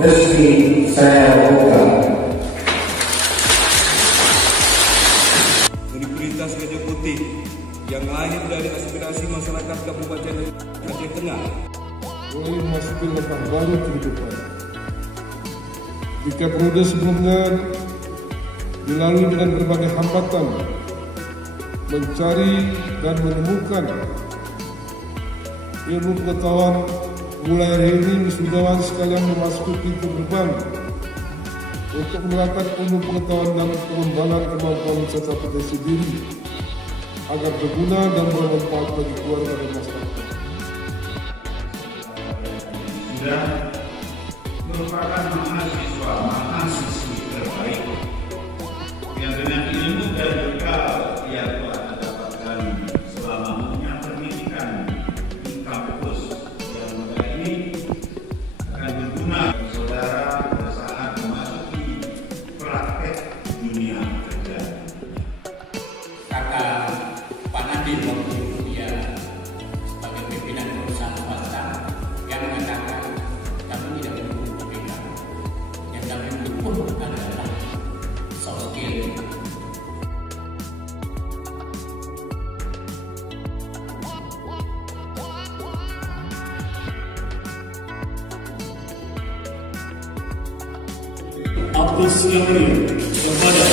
resmi saya buka. Universitas Gajah Putih yang lahir dari aspirasi masyarakat Kabupaten Aceh Tengah mulai memasuki langkah baru kehidupan. Jika periode sebelumnya dilalui dengan berbagai hambatan, mencari dan menemukan ilmu pengetahuan, mulai hari ini wisudawan sekalian memasuki pintu gerbang untuk menerapkan ilmu pengetahuan dan pengembangan kemampuan serta potensi diri agar berguna dan bermanfaat bagi keluarga dan masyarakat. Sudah merupakan mahasiswa-mahasiswi terbaik yang dengan ilmu dan bekal yang telah didapatkan selama mengenyam pendidikan di kampus yang muda ini akan berguna bagi saudara pada saat memasuki praktek dunia kerja. Kata Pak Nadiem waktu itu dia sebagai pimpinan perusahaan swasta yang mengatakan kami tidak mendukung KPK, yang kami dukung adalah soft skill. Apresiasi kepada